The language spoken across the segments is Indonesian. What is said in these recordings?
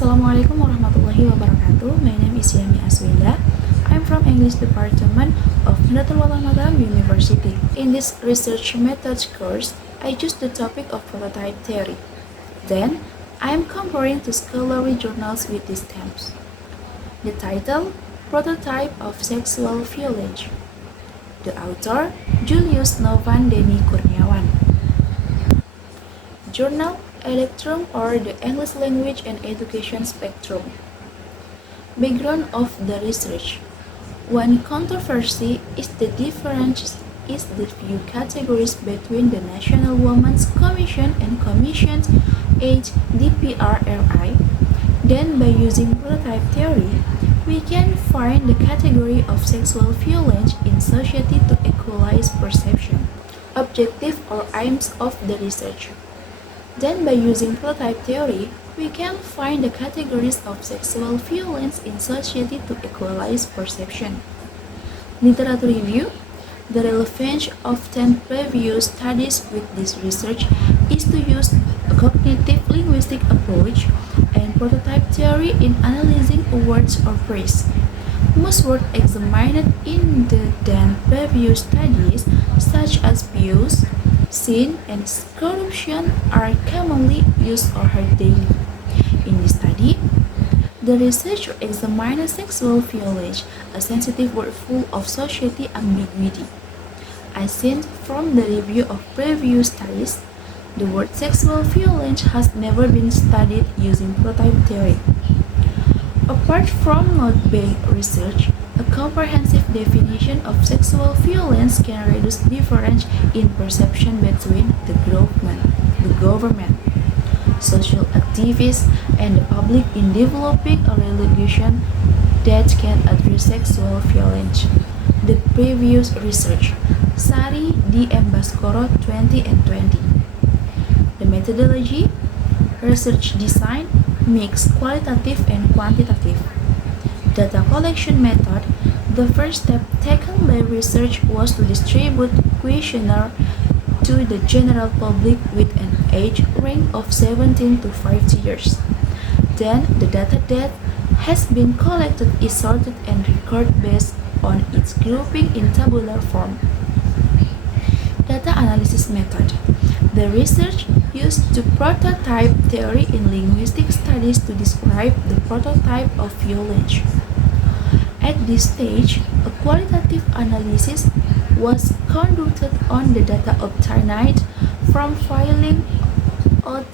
Assalamualaikum warahmatullahi wabarakatuh. My name is Yami Aswinda. I'm from English Department of Nahdlatul Ulama University. In this research methods course, I choose the topic of prototype theory. Then, I am comparing two scholarly journals with these themes. The title, Prototype of Sexual Violence. The author, Julius Novan Denny Kurniawan. Journal, Electrum or the English Language and Education Spectrum. Background of the research. One controversy is the difference is the few categories between the National Women's Commission and Commission's HDPRLI. Then by using prototype theory, we can find the category of sexual violence in society to equalize perception. Objective or aims of the research. Then by using prototype theory, we can find the categories of sexual violence in society to equalize perception. Literature review. The relevance of 10 previous studies with this research is to use a cognitive linguistic approach and prototype theory in analyzing words or phrase. Most words examined in the 10 previous studies, such as abuse, sin, and corruption, are commonly used or heard daily. In this study, the researcher examined sexual violence, a sensitive word full of society ambiguity. As seen from the review of previous studies, the word sexual violence has never been studied using prototype theory. Apart from not-based research, a comprehensive definition of sexual violence can reduce difference in perception between the government, social activists, and the public in developing a regulation that can address sexual violence. The previous research, Sari D. M. Baskoro 20 and 20. The methodology, research design, mix qualitative and quantitative. Data collection method. The first step taken by research was to distribute questionnaire to the general public with an age range of 17 to 50 years. Then the data that has been collected is sorted and recorded based on its grouping in tabular form. Data analysis method. The research used the prototype theory in linguistic studies to describe the prototype of violence. At this stage, a qualitative analysis was conducted on the data obtained from filling out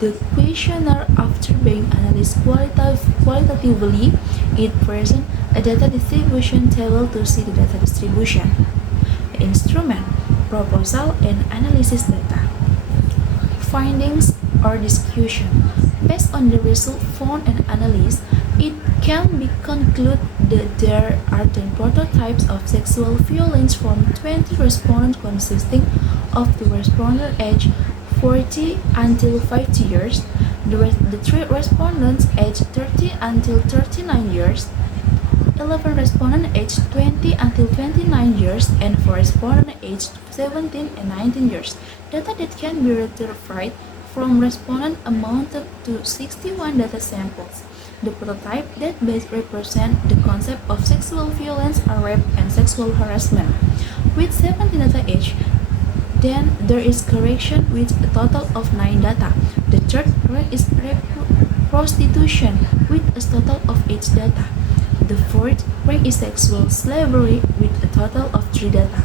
the questionnaire. After being analyzed qualitatively, it presents a data distribution table to see the data distribution. The instrument, proposal, and analysis data. Findings or discussion. Based on the result found and analyzed, it can be concluded that there are 10 prototypes of sexual violence from 20 respondents consisting of the respondent aged 40 until 50 years, the 3 respondents aged 30 until 39 years, 11 respondents aged 20 until 29 years, and 4 respondents aged 17 and 19 years. Data that can be retrieved from respondents amounted to 61 data samples. The prototype that best represent the concept of sexual violence are rape and sexual harassment. With 17 data each, then there is correction with a total of 9 data. The third rank is rape prostitution with a total of 8 data. The fourth rank is sexual slavery with a total of 3 data.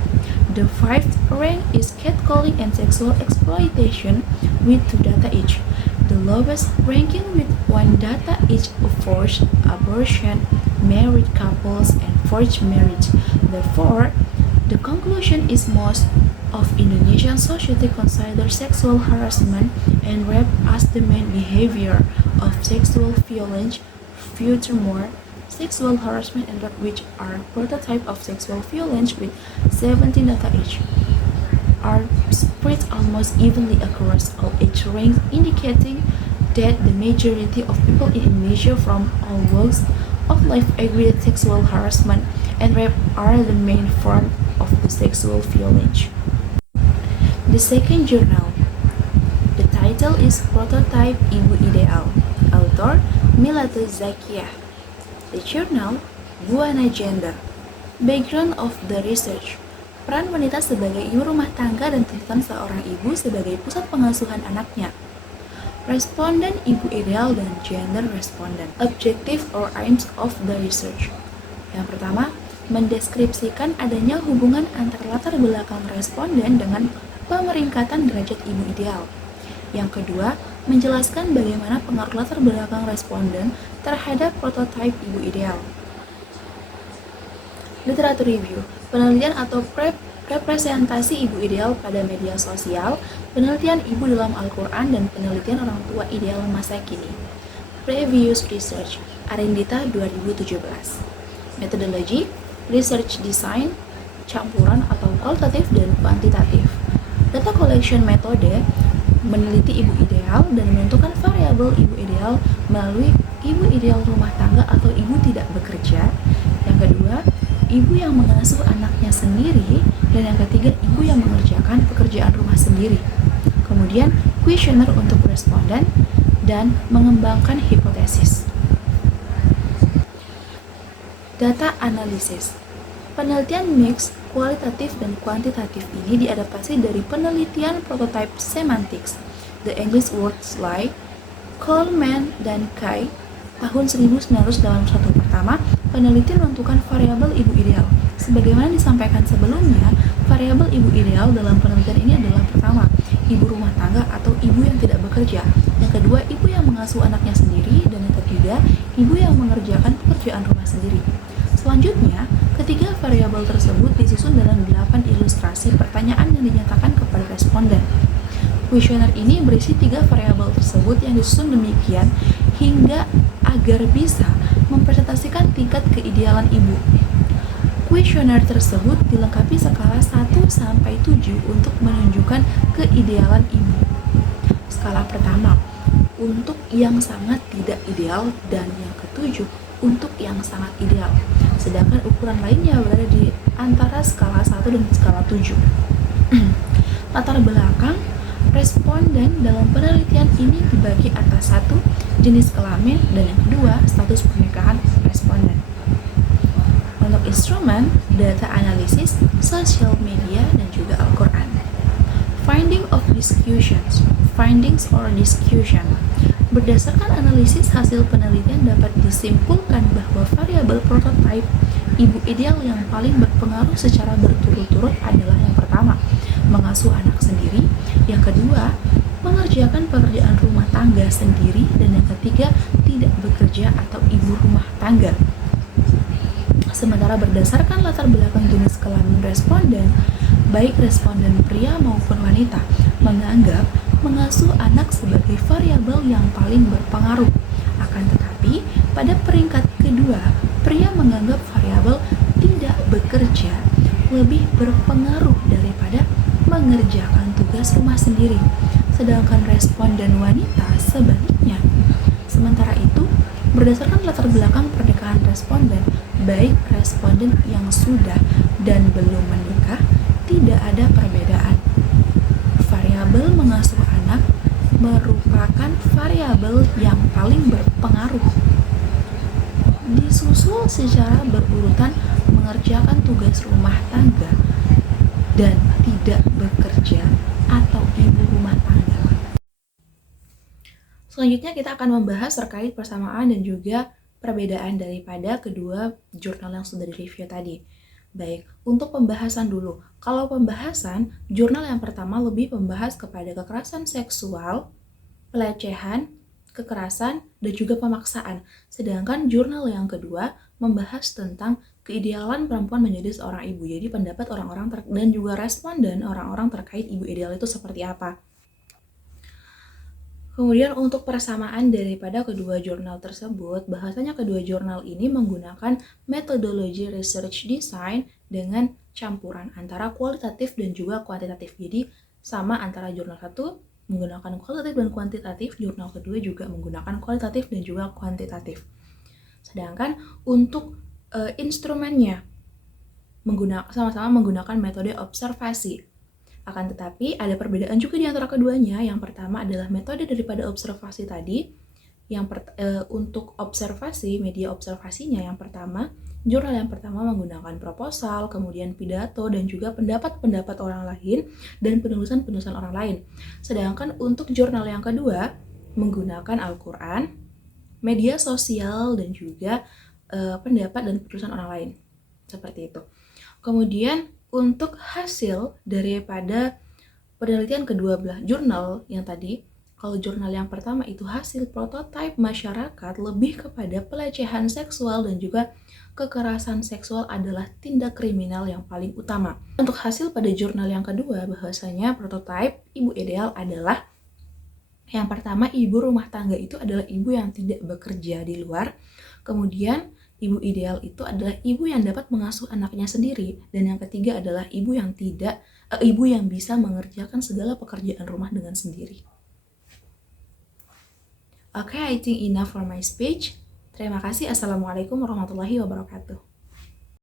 The fifth rank is catcalling and sexual exploitation with 2 data each. The lowest ranking with 1 data each of forced abortion, married couples, and forced marriage. Therefore, the conclusion is most of Indonesian society consider sexual harassment and rape as the main behavior of sexual violence. Furthermore, sexual harassment and rape, which are prototype of sexual violence with 17 data each, are spread almost evenly across all age ranges, indicating that the majority of people in Indonesia from all walks of life agree that sexual harassment and rape are the main form of the sexual violence. The second journal. The title is Prototype Ibu Ideal. Author Jamilatu Zakiyah. The journal, Buana Gender. Background of the research. Peran wanita sebagai ibu rumah tangga dan tuntutan seorang ibu sebagai pusat pengasuhan anaknya. Responden ibu ideal dan gender responden. Objective or aims of the research. Yang pertama, mendeskripsikan adanya hubungan antara latar belakang responden dengan pemeringkatan derajat ibu ideal. Yang kedua, menjelaskan bagaimana pengaruh latar belakang responden terhadap prototipe ibu ideal. Literatur review, penelitian atau representasi ibu ideal pada media sosial, penelitian ibu dalam Al-Quran, dan penelitian orang tua ideal masa kini. Previous research, Arindita 2017. Metodologi, research design, campuran atau kualitatif dan kuantitatif. Data collection metode, meneliti ibu ideal dan menentukan variabel ibu ideal melalui ibu ideal rumah tangga atau ibu tidak bekerja. Yang kedua, ibu yang mengasuh anaknya sendiri, dan yang ketiga, ibu yang mengerjakan pekerjaan rumah sendiri. Kemudian, kuesioner untuk responden dan mengembangkan hipotesis. Data analisis. Penelitian mix kualitatif dan kuantitatif ini diadaptasi dari penelitian prototype semantics, The English Words Like, Coleman dan Kai, tahun 1991. Pertama, peneliti menentukan variabel ibu ideal. Sebagaimana disampaikan sebelumnya, variabel ibu ideal dalam penelitian ini adalah pertama, ibu rumah tangga atau ibu yang tidak bekerja. Yang kedua, ibu yang mengasuh anaknya sendiri. Dan yang ketiga, ibu yang mengerjakan pekerjaan rumah sendiri. Selanjutnya, ketiga variabel tersebut disusun dalam 8 ilustrasi pertanyaan yang dinyatakan kepada responden. Kuesioner ini berisi 3 variabel tersebut yang disusun demikian hingga agar bisa mempresentasikan tingkat keidealan ibu. Kuesioner tersebut dilengkapi skala 1-7 untuk menunjukkan keidealan ibu. Skala pertama, untuk yang sangat tidak ideal, dan yang ketujuh, untuk yang sangat ideal. Sedangkan ukuran lainnya berada di antara skala 1 dan skala 7. Latar belakang responden dalam penelitian ini dibagi atas 1, jenis kelamin, dan yang kedua, status pernikahan responden. Untuk instrumen, data analisis, social media, dan juga Al-Quran. Findings or discussion. Berdasarkan analisis hasil penelitian dapat disimpulkan bahwa variabel prototipe ibu ideal yang paling berpengaruh secara berturut-turut adalah yang pertama, mengasuh anak sendiri, yang kedua, mengerjakan pekerjaan rumah tangga sendiri, dan yang ketiga, tidak bekerja atau ibu rumah tangga. Sementara berdasarkan latar belakang jenis kelamin responden, baik responden pria maupun wanita menganggap mengasuh anak sebagai variabel yang paling berpengaruh. Akan tetapi, pada peringkat kedua, pria menganggap variabel tidak bekerja lebih berpengaruh daripada mengerjakan tugas rumah sendiri. Sedangkan responden wanita sebaliknya. Sementara itu, berdasarkan latar belakang pernikahan responden, baik responden yang sudah dan belum menikah, tidak ada perbedaan. Variabel mengasuh anak merupakan variabel yang paling berpengaruh. Disusul secara berurutan mengerjakan tugas rumah tangga dan tidak bekerja atau ibu rumah tangga. Selanjutnya kita akan membahas terkait persamaan dan juga perbedaan daripada kedua jurnal yang sudah direview tadi. Baik, untuk pembahasan dulu. Kalau pembahasan, jurnal yang pertama lebih membahas kepada kekerasan seksual, pelecehan, kekerasan, dan juga pemaksaan. Sedangkan jurnal yang kedua membahas tentang keidealan perempuan menjadi seorang ibu. Jadi pendapat orang-orang dan juga responden orang-orang terkait ibu ideal itu seperti apa. Kemudian untuk persamaan daripada kedua jurnal tersebut, bahasanya kedua jurnal ini menggunakan metodologi research design dengan campuran antara kualitatif dan juga kuantitatif. Jadi sama antara jurnal satu menggunakan kualitatif dan kuantitatif, jurnal kedua juga menggunakan kualitatif dan juga kuantitatif. Sedangkan untuk instrumennya sama-sama menggunakan metode observasi. Akan tetapi ada perbedaan juga di antara keduanya. Yang pertama adalah metode daripada observasi tadi Untuk observasi, media observasinya yang pertama, jurnal yang pertama menggunakan proposal, kemudian pidato, dan juga pendapat-pendapat orang lain dan penulisan-penulisan orang lain. Sedangkan untuk jurnal yang kedua menggunakan Al-Quran, media sosial, dan juga pendapat dan penulisan orang lain. Seperti itu. Kemudian untuk hasil daripada penelitian kedua belah jurnal yang tadi, kalau jurnal yang pertama itu hasil prototipe masyarakat lebih kepada pelecehan seksual dan juga kekerasan seksual adalah tindak kriminal yang paling utama. Untuk hasil pada jurnal yang kedua, bahwasanya prototipe ibu ideal adalah yang pertama, ibu rumah tangga itu adalah ibu yang tidak bekerja di luar. Kemudian ibu ideal itu adalah ibu yang dapat mengasuh anaknya sendiri. Dan yang ketiga adalah ibu yang bisa mengerjakan segala pekerjaan rumah dengan sendiri. Okay, I think enough for my speech. Terima kasih. Assalamualaikum warahmatullahi wabarakatuh.